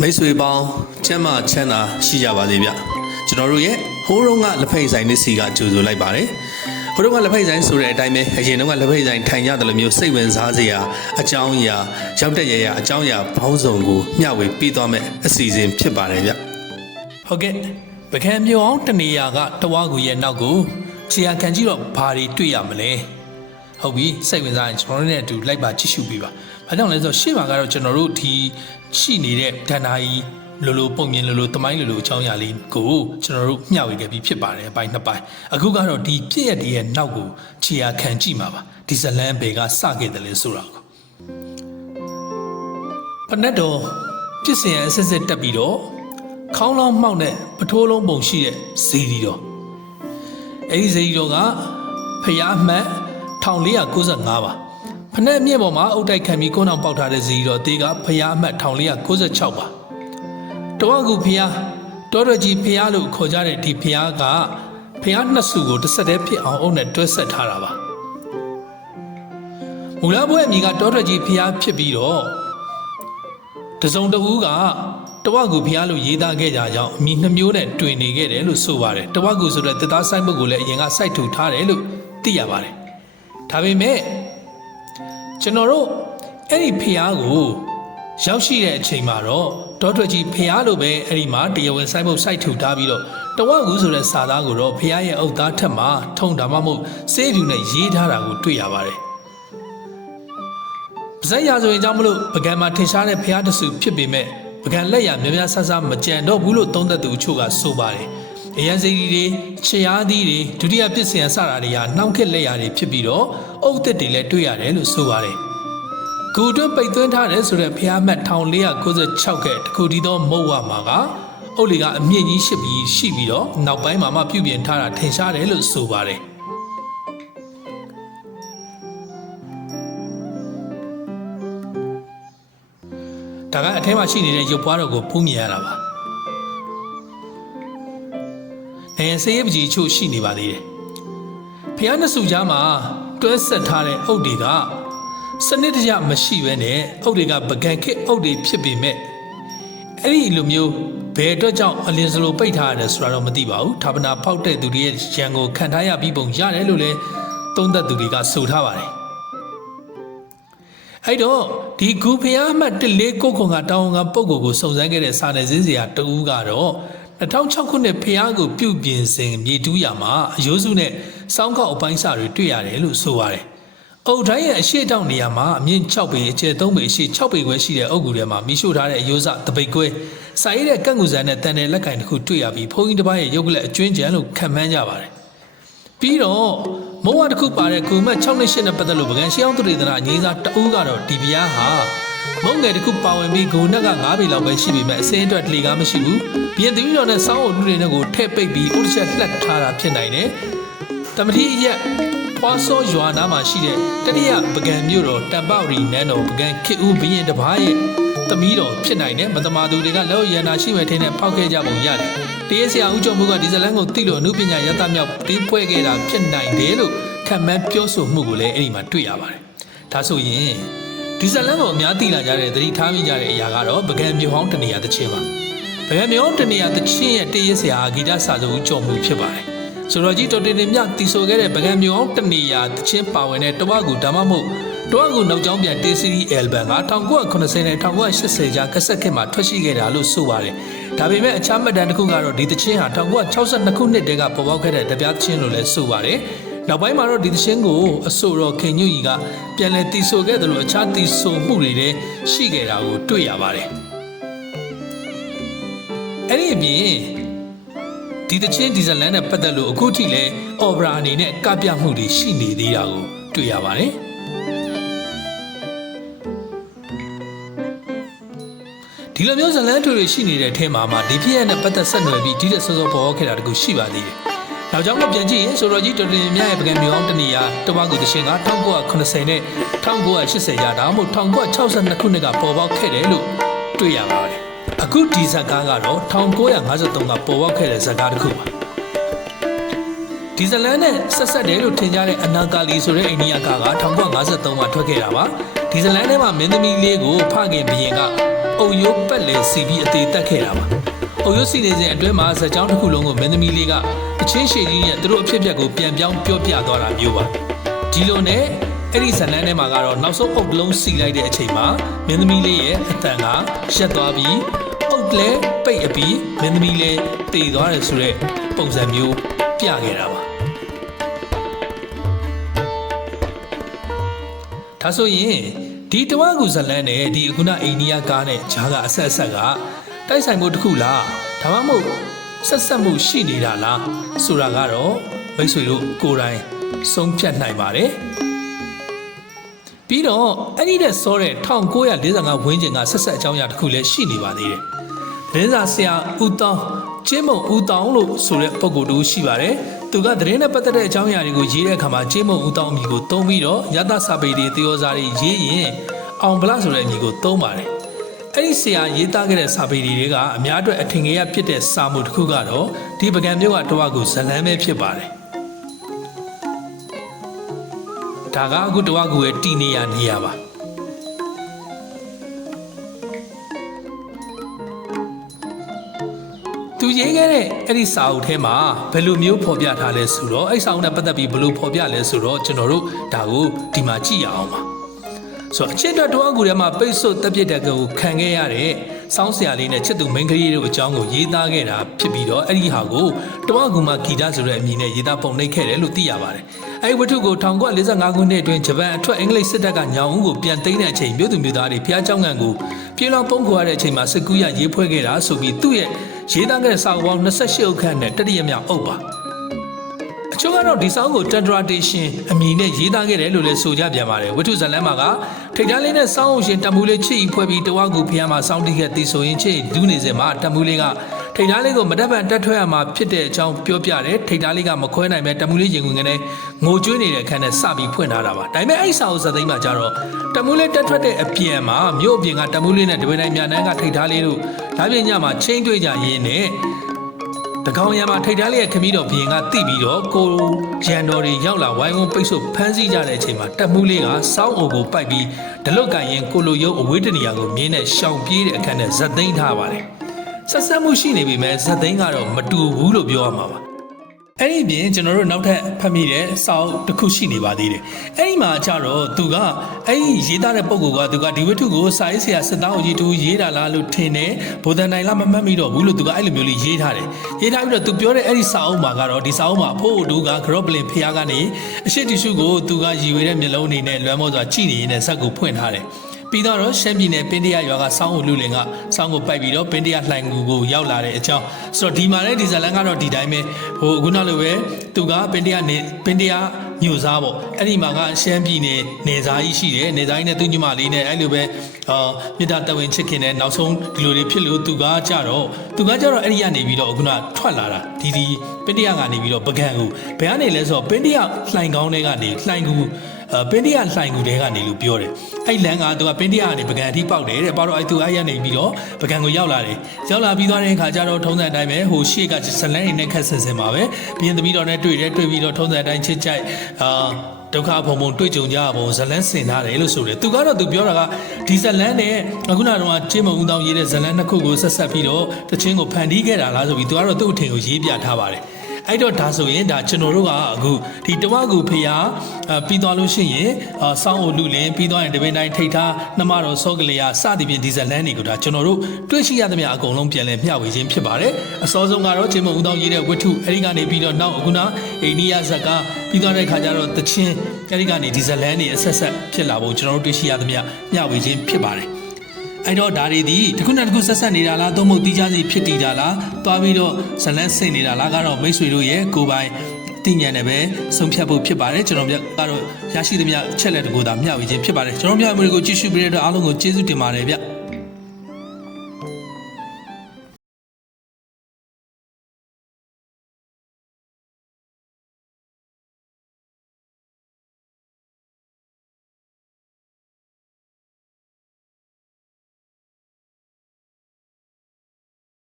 မိတ်ဆွေပေါင်းကျမ်းမာချမ်းသာရှိကြပါစေဗျကျွန်တော်တို့ရဲ့ဟိုးတုန်းကလက်ဖက်ဆိုင်နစ်စီကကြိုဆိုလိုက်ပါတယ်ဟိုးတုန်းကလက်ဖက်ဆိုင်ဆိုတဲ့အတိုင်းပဲအရင်တုန်းကလက်ဖက်ဆိုင်ထိုင်ရတယ်လို့မျိုးစိတ်ဝင်စားစရာအကြောင်းအရာရောက်တဲ့ရအကြောင်းအရာဘောင်းစုံကိုမျှဝေပေးသွားမယ်အစီအစဉ်ဖြစ်ပါတယ်ဗျဟုတ်ကဲ့ပကံမျိုးအောင်တနေရာကတဝါကူရဲ့နောက်ကိုခြေရာခံကြည့်တော့ဘာတွေတွေ့ရမလဲဟုတ်ပြီစိတ်ဝင်စားရင်ကျွန်တော်တို့နဲ့အတူလိုက်ပါကြည့်ရှုပေးပါ။ဘာကြောင့်လဲဆိုတော့ရှေ့မှာကတော့ကျွန်တော်တို့ဒီရှိနေတဲ့ဒဏ္ဍာကြီးလိုပုံမြင်လိုတမိုင်းလိုအကြောင်းအရာလေးကိုကျွန်တော်တို့မျှဝေခဲ့ပြီးဖြစ်ပါတယ်အပိုင်းနှစ်ပိုင်း။အခုကတော့ဒီပြည့်ရတဲ့ရဲ့နောက်ကိုခြေရာခံကြည့်မှာပါ။ဒီဇလန်ဘေကစခဲ့တယ်လေဆိုတာကို။ပနတ်တော်ပြစ်စင်အဆက်ဆက်တက်ပြီးတော့ခေါင်းလောင်းမှောက်တဲ့ပထိုးလုံးပုံရှိတဲ့ဇီဒီတော်အဲဒီဇီဒီတော်ကဖျားမှတ်1495ပါဖနက်မြင့်ပေါ်မှာအုတ်တိုက်ခံပြီးကိုးနောင်ပေါက်ထားတဲ့ဇီတော်တေးကဖျားအမှတ်1496ပါတဝကူဖျားတောရကြီးဖျားလို့ခေါ်ကြတဲ့ဒီဖျားကဖျားနှစ်စုကိုတစ်ဆက်တည်းဖြစ်အောင်အုတ်နဲ့တွဲဆက်ထားတာပါမူလဘွဲအမည်ကတောရကြီးဖျားဖြစ်ပြီးတော့တစုံတဦးကတဝကူဖျားလို့ရေးသားခဲ့ကြကြောင်းအမည်နှမျိုးနဲ့တွင်နေခဲ့တယ်လို့ဆိုပါတယ်တဝကူဆိုတဲ့တစ်သားဆိုင်ဘုတ်ကိုလည်းအရင်ကစိုက်ထူထားတယ်လို့သိရပါတယ်ဒါပေမဲ့ကျွန်တော်တို့အဲ့ဒီဖျားကိုရောက်ရှိတဲ့အချိန်မှာတော့ဒေါက်တာကြီးဖျားလို့ပဲအဲ့ဒီမှာတရားဝင်စိုက်ဖို့စိုက်ထူထားပြီးတော့တဝကူဆိုတဲ့စာသားကိုတော့ဖျားရဲ့အုတ်သားထက်မှာထုံဒါမှမဟုတ်စေးဖြူနဲ့ရေးထားတာကိုတွေ့ရပါတယ်ပါဇက်ရာဆိုရင်ကြောင့်မလို့ပကံမှာထင်ရှားတဲ့ဖျားတစုဖြစ်ပေမဲ့ပကံလက်ရများများဆဆမကြံတော့ဘူးလို့သုံးသပ်သူအချို့ကဆိုပါတယ်အရန်စိရီတွေခြေအားသီးတွေဒုတိယပစ္စယစတာတွေကနှောင့်ခက်လက်ရာတွေဖြစ်ပြီးတော့အုတ်သက်တွေလည်းတွေ့ရတယ်လို့ဆိုပါတယ်။ဂူတွင်းပိတ်သွင်းထားတဲ့ဆိုတဲ့ဖျားမှတ်1496ကတခုတည်းသောမုတ်ဝမှာကအုတ်လေကအမြင့်ကြီးရှိပြီးတော့နောက်ပိုင်းမှာမှပြုပြင်ထားတာထင်ရှားတယ်လို့ဆိုပါတယ်။ဒါကအထဲမှာရှိနေတဲ့ရုပ်ပွားတော်ကိုဖူးမြင်ရတာပါ။ဆေးရပကြီးချို့ရှိနေပါသေးတယ်။ဖျားနှစ်စုကြားမှာတွဲဆက်ထားတဲ့အုတ်တွေကစနစ်တကျမရှိဘဲနဲ့အုတ်တွေကပကံခစ်အုတ်တွေဖြစ်ပေမဲ့အဲ့ဒီလိုမျိုးဘယ်အတွက်ကြောင့်အလင်းစလိုပိတ်ထားရတယ်ဆိုတာတော့မသိပါဘူး။ဌာပနာဖောက်တဲ့သူတွေရဲ့ရန်ကိုခံထားရပြီးပုံရတယ်လို့လည်းသုံးသပ်သူတွေကဆိုထားပါတယ်။အဲ့တော့ဒီဂူဖျားမှတ်1499ကတောင်းကပုံကိုစုံစမ်းခဲ့တဲ့စာနယ်ဇင်းစရာတဦးကတော့2006ခုနှစ်ဖျားကိုပြုပြင်စဉ်မြေတူးရမှာအယိုးစုနဲ့စောင်းကောက်အပိုင်းစာတွေတွေ့ရတယ်လို့ဆိုပါတယ်။အုတ်တိုင်းရဲ့အရှိတောင်နေရာမှာအမြင့်6ပေအကျယ်3ပေရှိ6ပေခွဲရှိတဲ့အုတ်ဂူထဲမှာမိရှို့ထားတဲ့အယိုးစတပိတ်ခွဲစာရေးတဲ့ကန့်ကူစံနဲ့တန်တယ်လက်ကင်တစ်ခုတွေ့ရပြီးဘုန်းကြီးတစ်ပါးရဲ့ရုပ်ကလက်အကျွင်းကျန်လို့ခံမှန်းကြပါတယ်။ပြီးတော့မုံဝါတစ်ခုပါတဲ့ကူမတ်6နှစ်8နဲ့ပတ်သက်လို့ပကံရှေးအောင်သူတွေသနာအငိမ့်စားတအူးကတော့ဒီပြားဟာမုံငယ်တစ်ခုပါဝင်ပြီးဂုံနက်က9ပေလောက်ပဲရှိပေမဲ့အစင်းအတွက်လေကားမရှိဘူး။ပြင်သီးတော်နဲ့စောင်းအုပ်လူတွေနဲ့ကိုထည့်ပိတ်ပြီးဥဒ္ဒချက်လှက်ထားတာဖြစ်နိုင်တယ်။တမတိရက်ပွားစောရွာနာမှာရှိတဲ့တတိယပကံမြို့တော်တံပရီနန်းတော်ပကံခေဦးဘီရင်တစ်ပါးရဲ့သမီးတော်ဖြစ်နိုင်တယ်။မတမာသူတွေကလောက်ရန်နာရှိမဲ့ထင်းနဲ့ဖောက်ခဲ့ကြပုံရတယ်။တရေဆရာဦးကျော်မှုကဒီဇလန်ကိုသိလို့အမှုပညာရတမြောက်တင်းပွဲခဲ့တာဖြစ်နိုင်တယ်လို့ခံမှန်းပြောဆိုမှုကိုလည်းအဲ့ဒီမှာတွေ့ရပါတယ်။ဒါဆိုရင်ဒီဇလန်ကိုအများသိလာကြတဲ့သတိထားမိကြတဲ့အရာကတော့ပကံမြေဟောင်းတနေရာတစ်ချင်းပါပကံမြေဟောင်းတနေရာတစ်ချင်းရဲ့တရေဆရာဂီတစာစုပ်ကြော်မှုဖြစ်ပါတယ်ဆိုတော့ကြီးတော်တင်မြတီဆိုခဲ့တဲ့ပကံမြေဟောင်းတနေရာတစ်ချင်းပါဝင်တဲ့တဝကူဒါမှမဟုတ်တဝကူနောက်ကျောင်းပြန်တေးစီရီအယ်ဘမ်က1980နဲ့1980ကြားကဆက်ခေတ်မှာထွက်ရှိခဲ့တာလို့ဆိုပါတယ်ဒါပေမဲ့အခြားမှတ်တမ်းတစ်ခုကတော့ဒီတစ်ချင်းဟာ1962ခုနှစ်တည်းကပေါ်ပေါက်ခဲ့တဲ့တပြားချင်းလို့လည်းဆိုပါတယ်နောက်ပိုင်းမှာတော့ဒီသင်းကိုအဆိုတော်ခင်ညွကြီးကပြန်လည်တီဆိုခဲ့တယ်လို့အခြားတီဆိုမှုတွေလည်းရှိခဲ့တာကိုတွေ့ရပါတယ်။အဲ့ဒီအပြင်ဒီသင်းဒီဇလန်နဲ့ပတ်သက်လို့အခုထိလည်းအော်ပရာအနေနဲ့ကပြမှုတွေရှိနေသေးတာကိုတွေ့ရပါတယ်။ဒီလိုမျိုးဇလန်တွေရှိနေတဲ့အထက်မှာဒီဖြစ်ရတဲ့ပတ်သက်ဆက်နွယ်ပြီးဒီတဲ့စောစောပေါ်ခဲ့တာတကူရှိပါသေးတယ်။နောက်ကြောင့်ပြန်ကြည့်ရင်ဆိုတော့ကြီးတော်တင်မြရဲ့ပကံမျိုးအောင်တနေရာတဝါကူတရှင်က1980နဲ့1980ရာဒါမှမဟုတ်1962ခုနှစ်ကပေါ်ပေါက်ခဲ့တယ်လို့တွေ့ရပါတယ်။အခုဒီဇာတ်ကားကတော့1953ကပေါ်ပေါက်ခဲ့တဲ့ဇာတ်ကားတစ်ခုပါ။ဒီဇလန်နဲ့ဆက်ဆက်တယ်လို့ထင်ကြတဲ့အနာကာလီဆိုတဲ့အိန္ဒိယကားက1953မှာထွက်ခဲ့တာပါ။ဒီဇလန်ထဲမှာမင်းသမီးလေးကိုဖခင်ဘီရင်က အုပ်ရိုးပက်လေစီပြီးအသေးတက်ခဲ့တာပါအုပ်ရိုးစီနေစဉ်အတွင်းမှာဇက်ကြောင်းတစ်ခုလုံးကိုမင်းသမီးလေးကအချင်းရှည်ကြီးနဲ့သူတို့အဖြစ်အပျက်ကိုပြန်ပြောင်းပြောပြသွားတာမျိုးပါဒီလိုနဲ့အဲ့ဒီဇလန်းထဲမှာကတော့နောက်ဆုံးအုပ်လုံးစီလိုက်တဲ့အချိန်မှာမင်းသမီးလေးရဲ့အတန်ကရက်သွားပြီးအုပ်လဲပိတ်အပြီးမင်းသမီးလေးတည်သွားတယ်ဆိုတဲ့ပုံစံမျိုးပြခဲ့တာပါဒါဆိုရင်ဒီတဝါကူဇလန်းနဲ့ဒီအခုနအိန္ဒိယကားနဲ့ဂျာကအဆက်အဆက်ကတိုက်ဆိုင်မှုတစ်ခုလားဒါမှမဟုတ်ဆက်ဆက်မှုရှိနေတာလားဆိုတာကတော့မိတ်ဆွေတို့ကိုယ်တိုင်ဆုံးဖြတ်နိုင်ပါတယ်ပြီးတော့အဲ့ဒီတဲ့စောတဲ့1945ဝန်းကျင်ကဆက်ဆက်အကြောင်းအရာတစ်ခုလည်းရှိနေပါသေးတယ်သတင်းစာဆရာဦးတောင်းကျင်းမုံဦးတောင်းလို့ဆိုတဲ့ပုဂ္ဂိုလ်တူရှိပါတယ်သူကသတင်းနဲ့ပတ်သက်တဲ့အကြောင်းအရာတွေကိုရေးတဲ့အခါမှာကျင်းမုံဦးတောင်းအမည်ကိုသုံးပြီးတော့ရသစာပေတွေသီယောစာတွေရေးရင်အောင်ဗလာဆိုတဲ့အမည်ကိုသုံးပါတယ်အဲ့ဒီဆရာရေးသားခဲ့တဲ့စာပေတွေကအများအတွက်အထင်ကြီးဖြစ်တဲ့စာမှုတစ်ခုကတော့ဒီပကံမျိုးကတဝါကိုဇလန်းပဲဖြစ်ပါတယ်ဒါကအခုတဝါကူရဲ့တည်နေရပါသူရေးခဲ့တဲ့အဲ့ဒီစာအုပ်ထဲမှာဘယ်လိုမျိုးဖော်ပြထားလဲဆိုတော့အဲ့စာအုပ်နဲ့ပတ်သက်ပြီးဘယ်လိုဖော်ပြလဲဆိုတော့ကျွန်တော်တို့ဒါကိုဒီမှာကြည့်ရအောင်ပါဆိုတော့အချစ်တော်တဝါကူထဲမှာပိတ်ဆို့တက်ပြစ်တဲ့ကိုခံခဲ့ရတဲ့စောင်းဆရာလေးနဲ့ချစ်သူမိန်းကလေးတို့အကြောင်းကိုရေးသားခဲ့တာဖြစ်ပြီးတော့အဲ့ဒီဟာကိုတဝါကူမှာဂီတဆိုတဲ့အမည်နဲ့ရေးသားပုံနှိပ်ခဲ့တယ်လို့သိရပါတယ်အဲ့ဒီဝတ္ထုကို1945ခုနှစ်အတွင်းဂျပန်အထွက်အင်္ဂလိပ်စစ်တပ်ကညောင်ဦးကိုပြန်သိမ်းတဲ့အချိန်မြို့သူမြို့သားတွေဖျားเจ้าငံကိုပြေလောင်ပုံခေါ်ရတဲ့အချိန်မှာစစ်ကူးရရေးဖွဲ့ခဲ့တာဆိုပြီးသူ့ရဲ့ရေးသားခဲ့တဲ့စာအုပ်ပေါင်း28အုပ်ခန့်နဲ့တတိယမြောက်အုပ်ပါအချို့ကတော့ဒီစာအုပ်ကို Tendration အမည်နဲ့ရေးသားခဲ့တယ်လို့လည်းဆိုကြပြန်ပါတယ်ဝတ္ထုဇာတ်လမ်းမှာကထိတ်တန်းလေးနဲ့စောင်းအောင်ရှင်တမူးလေးချစ်ဤဖွဲ့ပြီးတဝါကူဖျားမှာစောင်းတိခဲ့သည်ဆိုရင်ချစ်ဒူးနေစင်မှာတမူးလေးကထိတ်တန်းလေးကိုမတက်ပံတက်ထွက်ရမှာဖြစ်တဲ့အကြောင်းပြောပြတယ်ထိတ်တန်းလေးကမခွဲနိုင်ပဲတမူးလေးရင်ဝင်ကနေငိုကြွေးနေတဲ့အခန်းနဲ့စပြီးဖွင့်ထားတာပါဒါပေမဲ့အဲ့စာအုပ်ဇာတ်သိမ်းမှာကျတော့တမူးလေးတက်ထွက်တဲ့အပြင်မှာမြို့အပြင်ကတမူးလေးနဲ့တပည့်တိုင်းမြန်နှန်းကထိတ်တန်းလေးတို့ဒါပြင်ညမှာချင်းတွေ့ကြရင်းနဲ့တကောင်ရံမှာထိတ်တန်းလေးရဲ့ခမီးတော်ဘီရင်ကတိပြီးတော့ကိုရန်တော်တွေရောက်လာဝိုင်းဝန်းပိတ်ဆို့ဖမ်းဆီးကြတဲ့အချိန်မှာတက်မှုလေးကစောင်းအုပ်ကိုပိုက်ပြီးဒလုတ်ကန်ရင်ကိုလိုရုပ်အဝေးတနေရာကိုမြင်းနဲ့ရှောင်ပြေးတဲ့အခန်းနဲ့ဇက်သိမ်းထားပါတယ်ဆက်ဆက်မှုရှိနေပြီမဲ့ဇက်သိန်းကတော့မတူဘူးလို့ပြောရမှာပါအဲ့ဒီပြင်ကျွန်တော်တို့နောက်ထပ်ဖတ်မိတဲ့စာအုပ်တစ်ခုရှိနေပါသေးတယ်အဲ့ဒီမှာကျတော့သူကအဲ့ဒီရေးသားတဲ့ပုံကသူကဒီဝတ္ထုကိုစာရေးဆရာစစ်သားအောင်ကြီးတူရေးတာလားလို့ထင်တယ်ဗိုလ်တန်နိုင်လားမမှတ်မိတော့ဘူးလို့သူကအဲ့လိုမျိုးလေးရေးထားတယ်ရေးထားပြီးတော့သူပြောတဲ့အဲ့ဒီစာအုပ်မှာကတော့ဒီစာအုပ်မှာအဖိုးတူကဂရော့ပလင်ဖျားကနေအရှိတီရှုကိုသူကရည်ဝေတဲ့မျက်လုံးအနေနဲ့လွမ်းမောစွာကြည့်နေရင်းနဲ့ဇက်ကိုဖွင့်ထားတယ်ပြီးတော့ရှမ်းပြည်နယ်ပင်တရရွာကစောင်းဦးလူလင်ကစောင်းကိုပိုက်ပြီးတော့ပင်တရလှိုင်ကူကိုရောက်လာတဲ့အကြောင်းဆိုတော့ဒီမှာလည်းဒီဇလန်ကတော့ဒီတိုင်းပဲဟိုခုနလိုပဲသူကပင်တရမြို့စားပေါ့အဲ့ဒီမှာကရှမ်းပြည်နယ်နေစားကြီးရှိတယ်နေစားကြီးနဲ့သူညီမလေးနဲ့အဲ့လိုပဲမြေတာတဝင်းချစ်ခင်နဲ့နောက်ဆုံးဒီလိုတွေဖြစ်လို့သူကကြတော့အဲ့ဒီကနေပြီးတော့ခုနထွက်လာတာဒီပင်တရကနေပြီးတော့ပကံကိုဘယ်ကနေလဲဆိုတော့ပင်တရလှိုင်ကောင်းတွေကနေလှိုင်ကူပင်တရလှိုင်ကူတွေကနေလို့ပြောတယ်အဲ့လမ်းကသူကပင်တရကနေပကံအထိပေါက်တယ်တဲ့ပေါ့တော့အဲ့သူအဲ့ရနေပြီးတော့ပကံကိုရောက်လာတယ်ရောက်လာပြီးသွားတဲ့အခါကျတော့ထုံးစံအတိုင်းပဲဟိုရှေ့ကဇလန်းနေနဲ့ခက်ဆင်ဆင်ပါပဲဘင်းသမီးတော်နဲ့တွေ့ပြီးတော့ထုံးစံအတိုင်းချစ်ကြိုက်ဒုက္ခဘုံတွေ့ကြုံကြဘုံဇလန်းဆင်ထားတယ်လို့ဆိုတယ်သူကတော့သူပြောတာကဒီဇလန်းနဲ့ခုနကတော့ကျင်းမုံဦးတောင်းရေးတဲ့ဇလန်းနှစ်ခုကိုဆက်ပြီးတော့တချင်းကိုဖန်တီးခဲ့တာလားဆိုပြီးသူကတော့သူ့အထင်ကိုရေးပြထားပါတယ်အဲ့တော့ဒါဆိုရင်ဒါကျွန်တော်တို့ကအခုဒီတဝါကူဖျားပြီးသွားလို့ရှိရင်စောင်းအိုလူလင်းပြီးသွားရင်တပင်းတိုင်းထိတ်ထားနှမတော်စောကလေးစသည်ဖြင့်ဒီဇလန်းတွေကိုဒါကျွန်တော်တို့တွေ့ရှိရသမျှအကုန်လုံးပြန်လည်မျှဝေခြင်းဖြစ်ပါတယ်အစောဆုံးကတော့ကျင်းမဦးတောင်းရေးတဲ့ဝတ္ထုအဲ့ဒီကနေပြီးတော့နောက်အခုနအိန္ဒိယဇက်ကပြီးသွားတဲ့ခါကျတော့တချင်းအဲ့ဒီကနေဒီဇလန်းတွေအဆက်ဆက်ဖြစ်လာဖို့ကျွန်တော်တို့တွေ့ရှိရသမျှမျှဝေခြင်းဖြစ်ပါတယ်အဲ့တော့ဒါတွေဒီတစ်ခုနဲ့တစ်ခုဆက်ဆက်နေတာလားသို့မဟုတ်တီးခြားစီဖြစ်တည်တာလားသွားပြီးတော့ဇလန်းဆင်နေတာလားကတော့မိတ်ဆွေတို့ရဲ့ကိုယ်ပိုင်သိဉာဏ်နဲ့ပဲဆုံးဖြတ်ဖို့ဖြစ်ပါတယ်ကျွန်တော်တို့ကတော့ရရှိသမျှအချက်လက်တကူသာမျှဝေခြင်းဖြစ်ပါတယ်ကျွန်တော်မျှဝေမှုတွေကိုကြည့်ရှုပေးတဲ့အတွက်အားလုံးကိုကျေးဇူးတင်ပါတယ်ဗျ